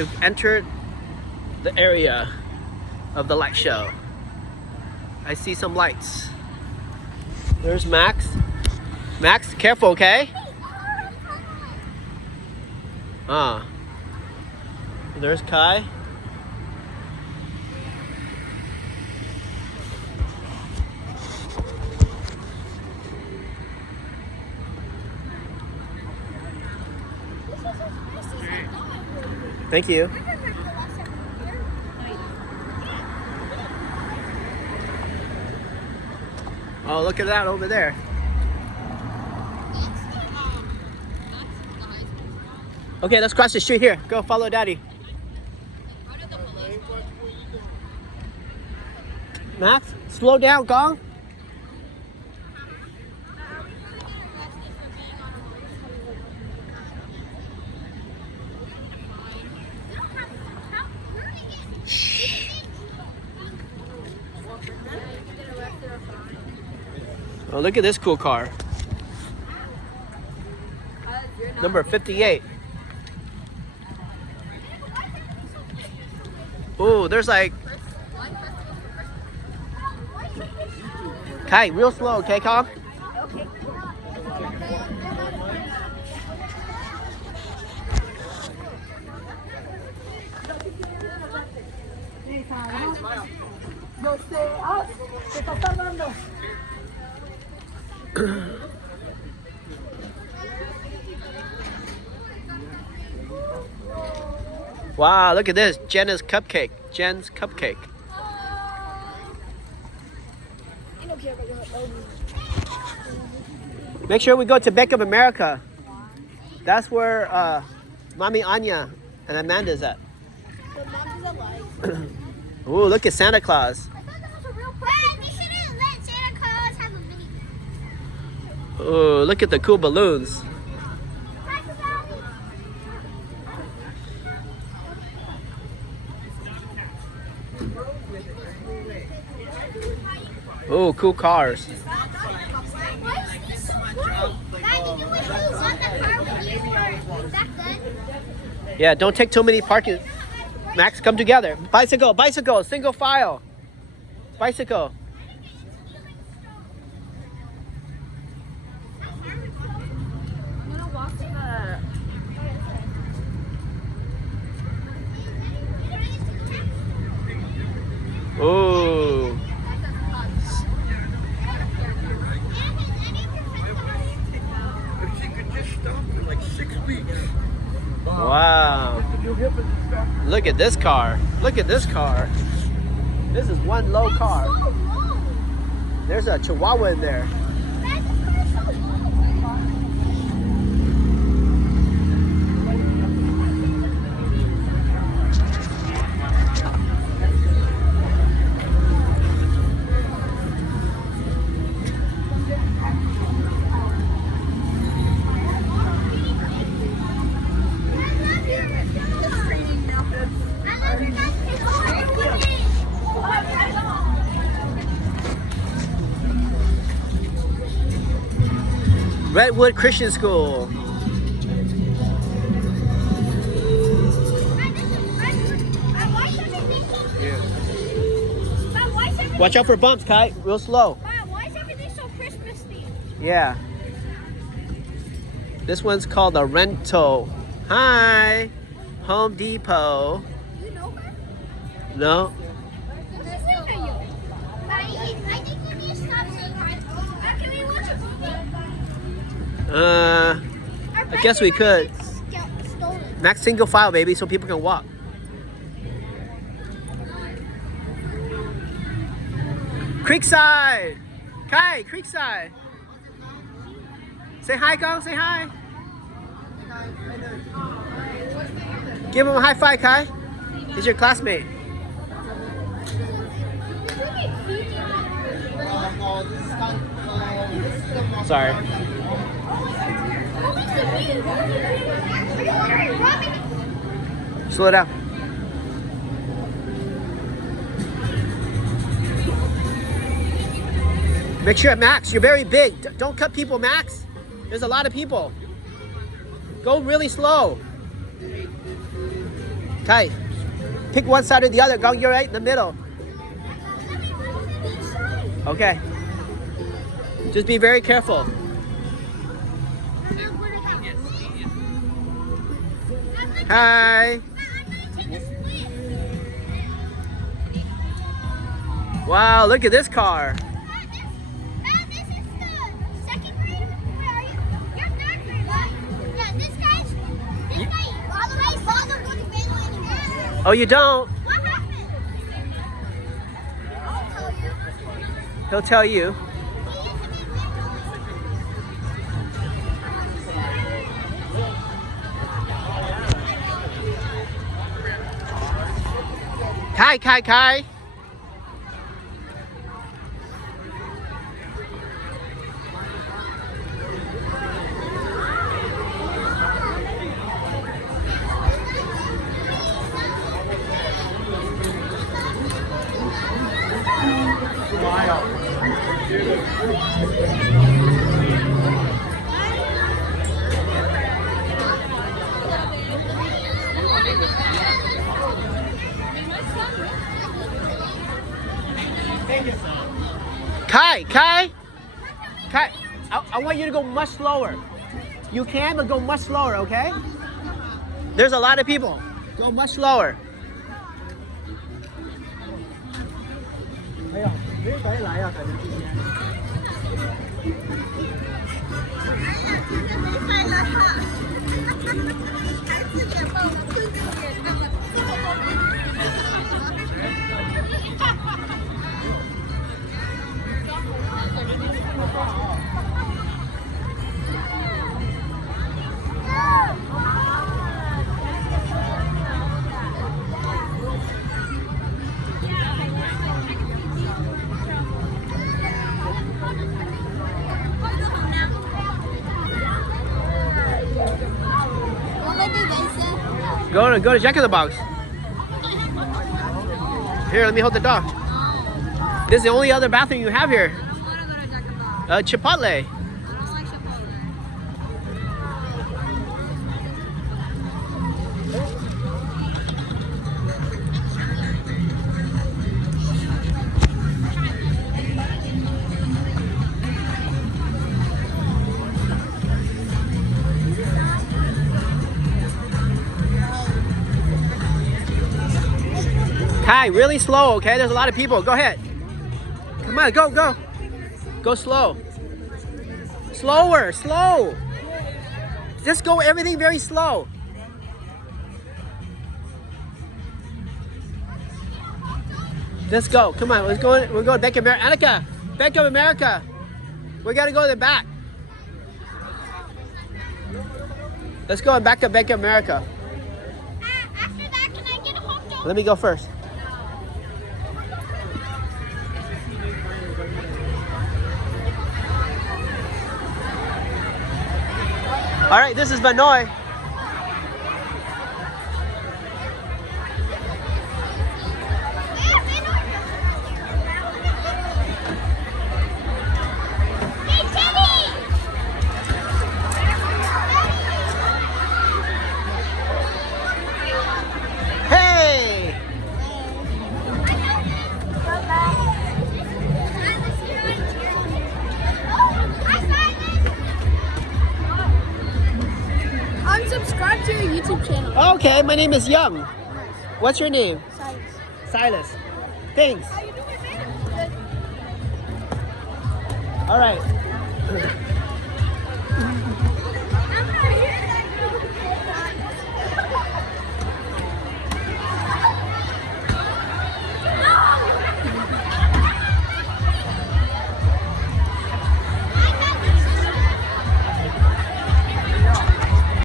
We've entered the area of the light show. I see some lights. There's Max. Max, careful, okay? There's Kai. Thank you. Oh, look at that over there. Okay, let's cross the street here. Go follow Daddy. Max, slow down, Gong. Oh, look at this cool car. Number 58. Oh, there's like... Kai, real slow, okay, Kong? Okay. Wow, look at this. Jenna's cupcake. Jen's cupcake. Make sure we go to Bank of America. That's where Mommy Anya and Amanda's at. Ooh, look at Santa Claus. I thought that was a real person. They shouldn't let Santa Claus have a mini. Ooh, look at the cool balloons. Oh, cool cars. Yeah, don't take too many parking. Max, come together. Bicycle, bicycle, single file. Bicycle. Oh. Wow. Look at this car. Look at this car. This is one low car. There's a Chihuahua in there. Redwood Christian School. Watch out for bumps, Kai. Real slow. Why is everything so Christmas themed? Yeah. This one's called a rental. Hi. Home Depot. You know her? No. I think you need to stop saying hi. Can we watch a movie? I guess we could. Stolen. Max, single file, baby, so people can walk. Creekside! Kai, Creekside! Say hi, Gong, say hi! Give him a high five, Kai. He's your classmate. Sorry. Slow it down. Make sure, Max, you're very big. Don't cut people, Max. There's a lot of people. Go really slow. Kai, pick one side or the other. Go, you're right in the middle. Okay. Just be very careful. Hi. Wow, look at this car. This is the second grade. Where are you? You're third grade, right? Yeah, this guy, all the way, father go to Baylor anymore. Oh, you don't? What happened? I'll tell you. He'll tell you. He used to be Kai, Kai, Kai. Kai, Kai, Kai, I want you to go much slower. You can, but go much slower, okay? There's a lot of people. Go much slower. Go to Jack in the Box. Here, let me hold the dog. This is the only other bathroom you have here. Chipotle. Kai, really slow, okay? There's a lot of people. Go ahead. Come on, go, go. Go slow. Slower, slow. Just go everything very slow. Let's go. Come on, let's go. We're going to Bank of America. Annika, Bank of America. We got to go to the back. Let's go back to Bank of America. After that, can I get a hot dog? Let me go first. All right, this is Vanoy. Hey, Teddy! Hey! Unsubscribe to your YouTube channel. Okay, my name is Young. What's your name? Silas. Thanks. How you doing, man? All right.